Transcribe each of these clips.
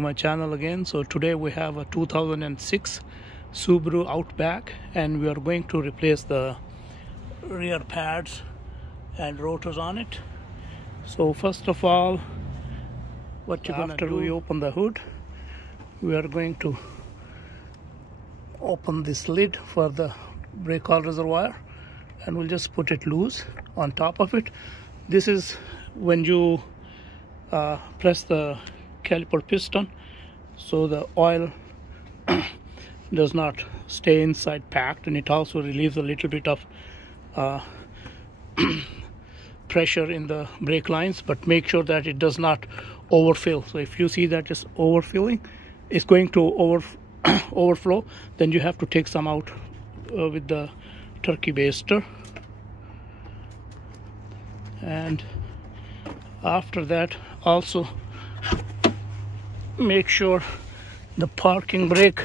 to my channel again. So today we have a 2006 Subaru Outback, and we are going to replace the rear pads and rotors on it. So first of all, what you're going to do, we open the hood. We are going to open this lid for the brake oil reservoir, and we'll just put it loose on top of it. This is when you press the caliper piston, so the oil does not stay inside packed, and it also relieves a little bit of pressure in the brake lines, but make sure that it does not overfill. So if you see that it's overfilling, it's going to overflow, then you have to take some out with the turkey baster. And after that, also make sure the parking brake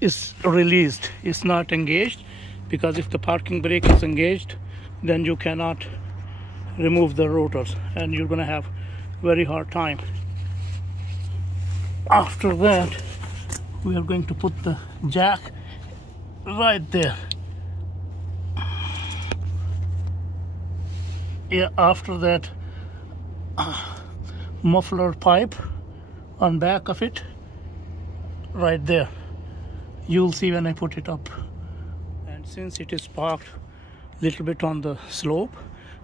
is released, it's not engaged, because if the parking brake is engaged, then you cannot remove the rotors and you're going to have very hard time. After that, we are going to put the jack right there. Yeah, after that, muffler pipe on back of it right there. You'll see when I put it up. And since it is parked a little bit on the slope,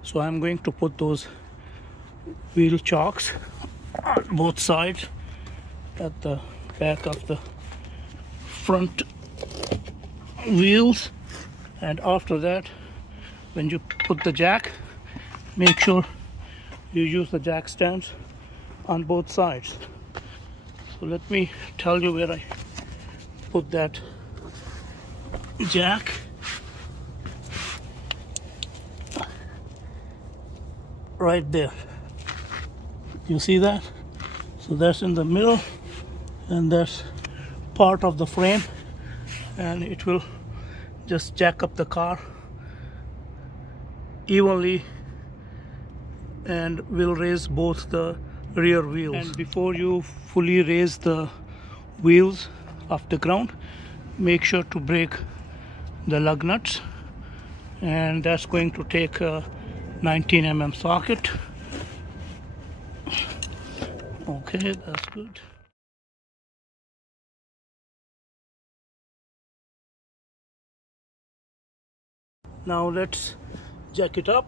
so I'm going to put those wheel chocks on both sides at the back of the front wheels. And after that, when you put the jack, make sure you use the jack stands on both sides. So let me tell you where I put that jack. Right there. You see that? So that's in the middle, and that's part of the frame, and it will just jack up the car evenly and will raise both the rear wheels. And before you fully raise the wheels off the ground, make sure to break the lug nuts, and that's going to take a 19 mm socket. Okay, that's good. Now let's jack it up.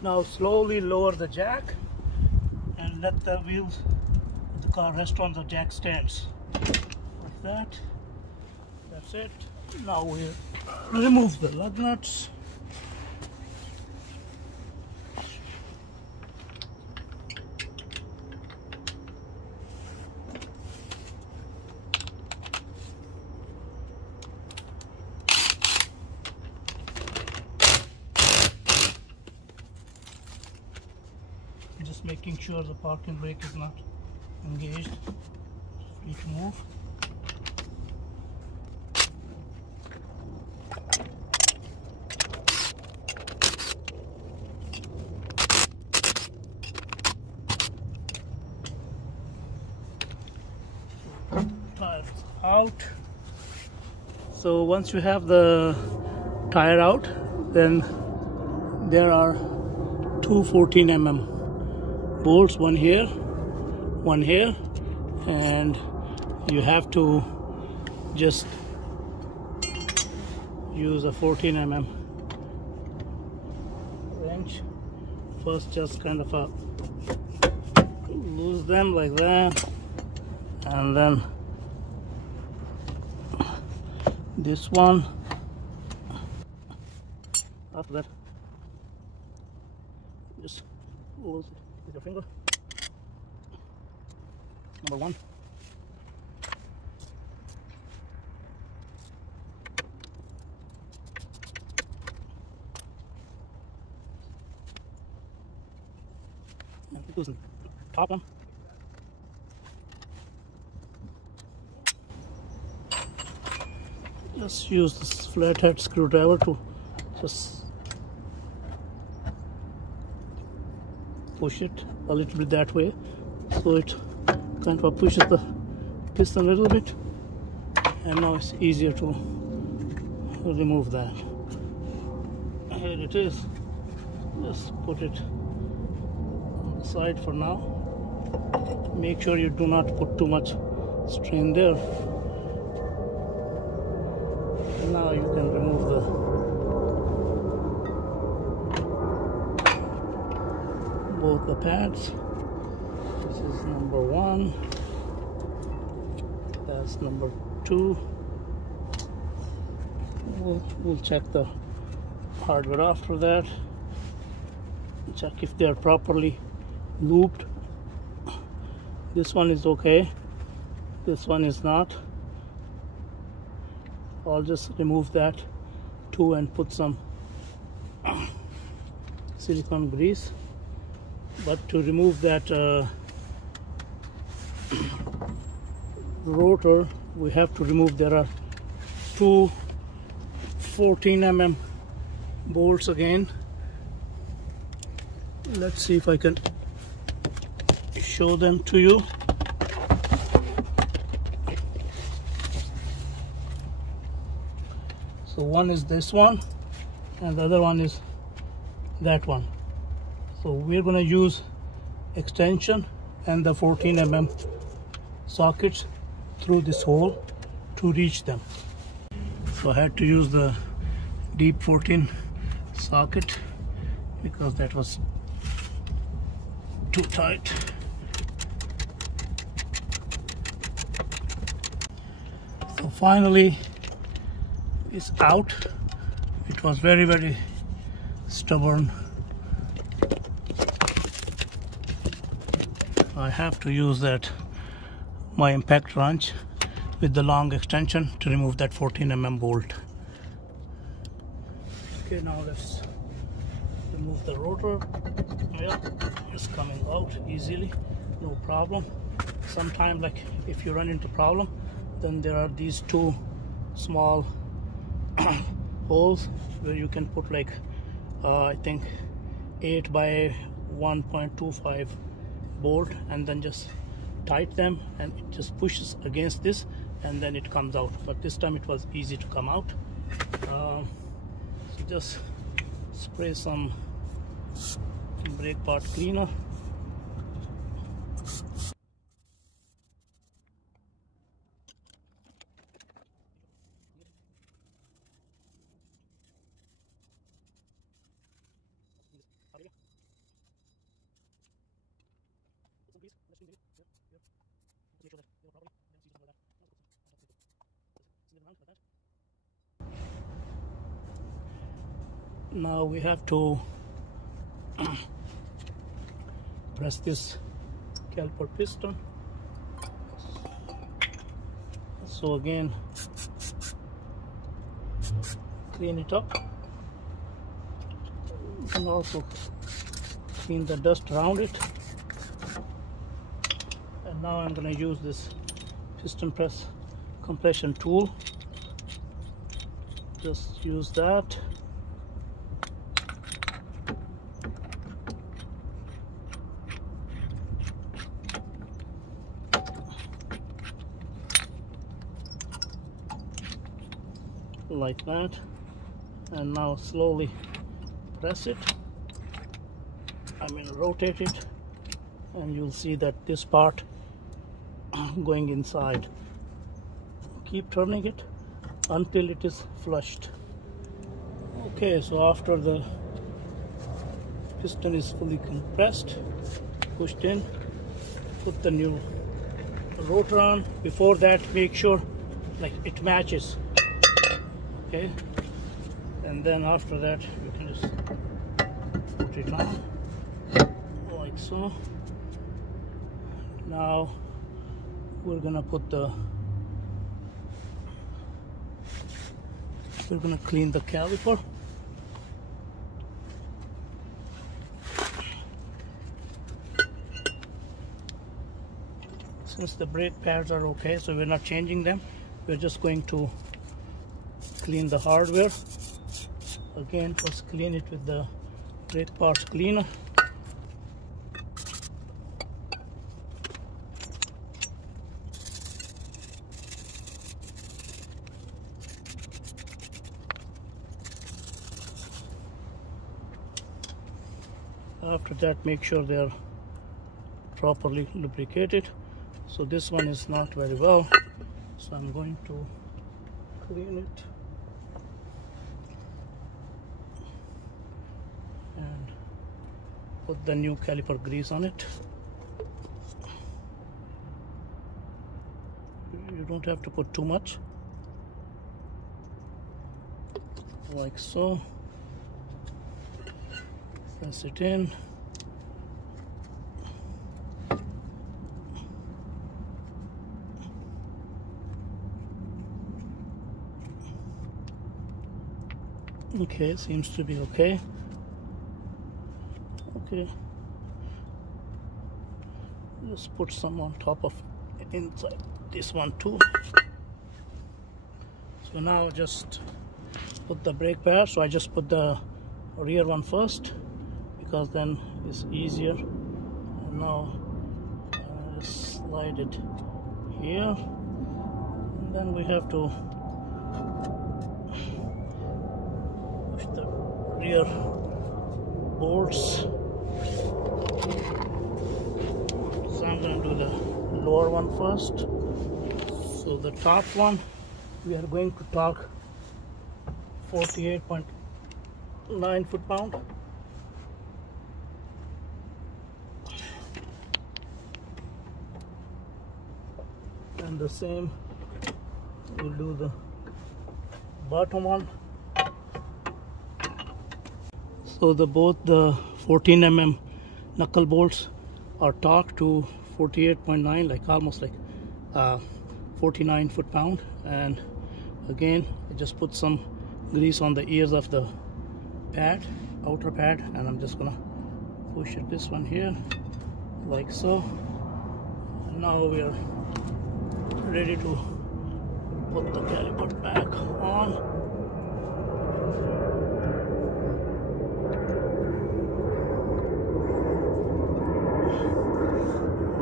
Now slowly lower the jack and let the wheels of the car rest on the jack stands. Like that. That's it. Now we remove the lug nuts. Just making sure the parking brake is not engaged. Free to move. Tires out. So once you have the tire out, then there are two 14 mm bolts, one here, and you have to just use a 14 mm wrench. First, just kind of loose them like that, and then this one. After that, just close with your finger. Number one. And it goes in the top one. Just use this flathead screwdriver to just push it a little bit that way, so it kind of pushes the piston a little bit, and now it's easier to remove that. Here it is. Just put it on the side for now. Make sure you do not put too much strain there. And now you can remove both the pads. This is number 1. That's number 2. We'll check the hardware after that. Check if they are properly looped. This one is okay, this one is not. I'll just remove that too and put some silicone grease. But to remove that rotor, we have to remove, there are 2 14 mm bolts again. Let's see if I can show them to you. So one is this one and the other one is that one. So we're going to use extension and the 14 mm sockets through this hole to reach them. So I had to use the deep 14 socket because that was too tight. So finally it's out. It was very, very stubborn. I have to use my impact wrench with the long extension to remove that 14 mm bolt. Okay, now let's remove the rotor. Yeah, it's coming out easily, no problem. Sometimes, like if you run into problem, then there are these 2 small holes where you can put like I think 8 by 1.25 bolt, and then just tight them and it just pushes against this and then it comes out. But this time it was easy to come out. So just spray some brake part cleaner. Now we have to press this caliper piston. So again, clean it up. You can also clean the dust around it. And now I'm going to use this piston press compression tool. Just use that. Like that, and now slowly press it, rotate it, and you'll see that this part going inside. Keep turning it until it is flushed. Okay, so after the piston is fully compressed, pushed in, put the new rotor on. Before that, make sure like it matches. Okay, and then after that you can just put it on like so. Now we're gonna clean the caliper. Since the brake pads are okay, so we're not changing them, we're just going to clean the hardware. Again, first clean it with the brake parts cleaner. After that, make sure they are properly lubricated. So this one is not very well, so I'm going to clean it and put the new caliper grease on it. You don't have to put too much, like so. Press it in. Okay, seems to be okay. Okay, just put some on top of inside this one too. So now just put the brake pad. So I just put the rear one first because then it's easier. And now just slide it here, and then we have to push the rear bolts. So I'm going to do the lower one first. So the top one we are going to torque 48.9 foot-pound. And the same we'll do the bottom one. So both the 14 mm knuckle bolts are torqued to 48.9, like almost like 49 foot-pound. And again, I just put some grease on the ears of the pad, outer pad, and I'm just gonna push it this one here like so. And now we are ready to put the caliper back on.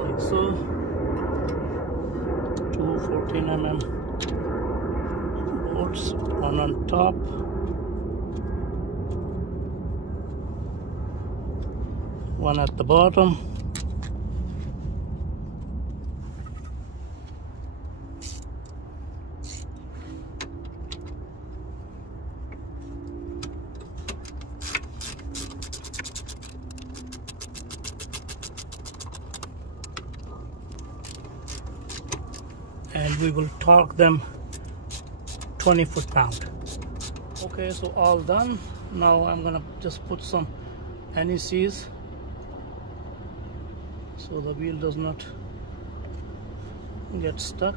Like so. Two 14 mm bolts, one on top, one at the bottom. And we will torque them 20 foot-pound. Okay, so all done. Now I'm gonna just put some NECs so the wheel does not get stuck.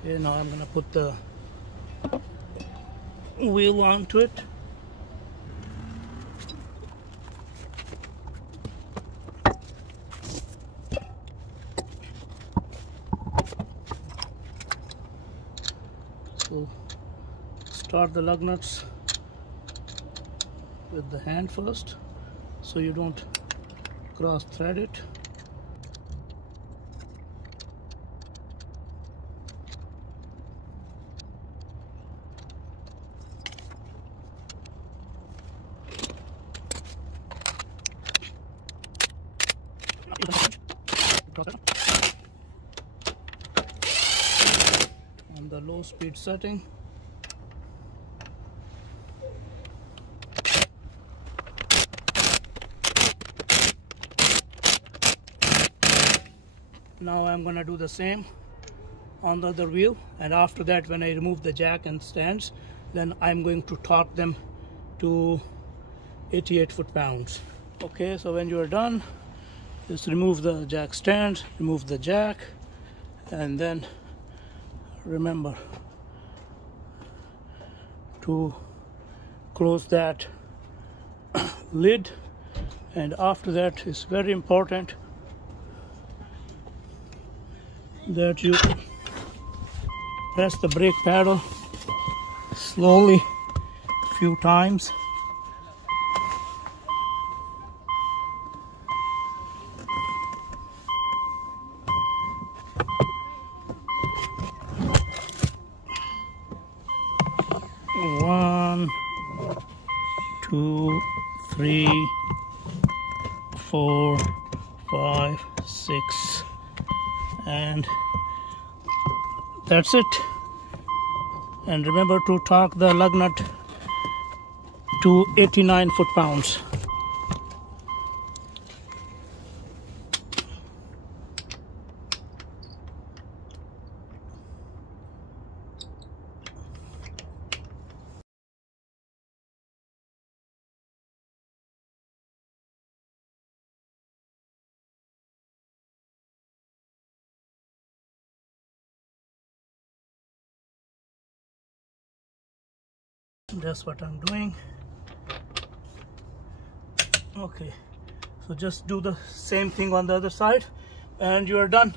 Okay, now I'm gonna put the wheel onto it. So start the lug nuts with the hand first so you don't cross thread it. On the low speed setting. Now I'm going to do the same on the other wheel, and after that, when I remove the jack and stands, then I'm going to torque them to 88 foot-pounds. Okay, so when you are done, just remove the jack stand, remove the jack, and then remember to close that lid. And after that, it's very important that you press the brake pedal slowly a few times. 2, 3, 4, 5, 6, and that's it. And remember to torque the lug nut to 89 foot-pounds. That's what I'm doing. Okay, so just do the same thing on the other side and you are done.